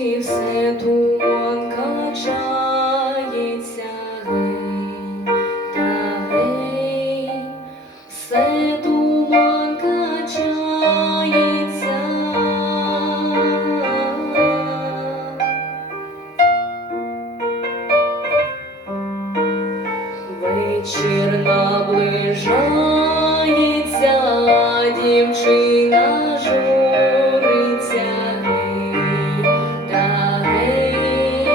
чи все туман качається, гей, та гей, все туман качається. Вечір наближається, дівчина журиться, гей, та гей,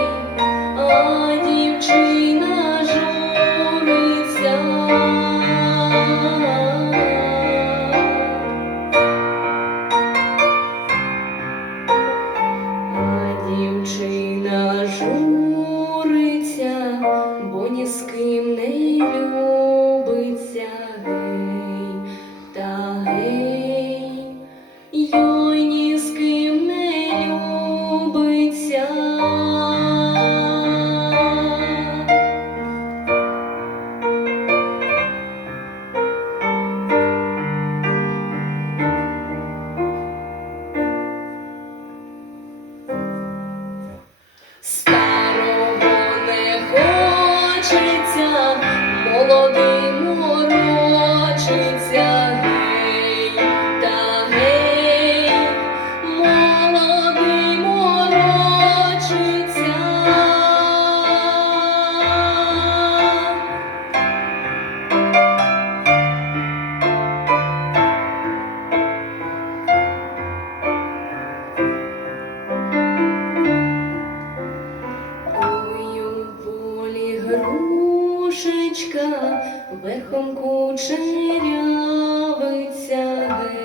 а дівчина журиться. А дівчина журиться, бо ні з ким не любиться, гей, та гей, йой ні з ким не любиться. Старого не хочеться, молодим морочиться, гей, та гей, молодим морочиться. Ой, у полі грушечка верхом кучерявиться, гей.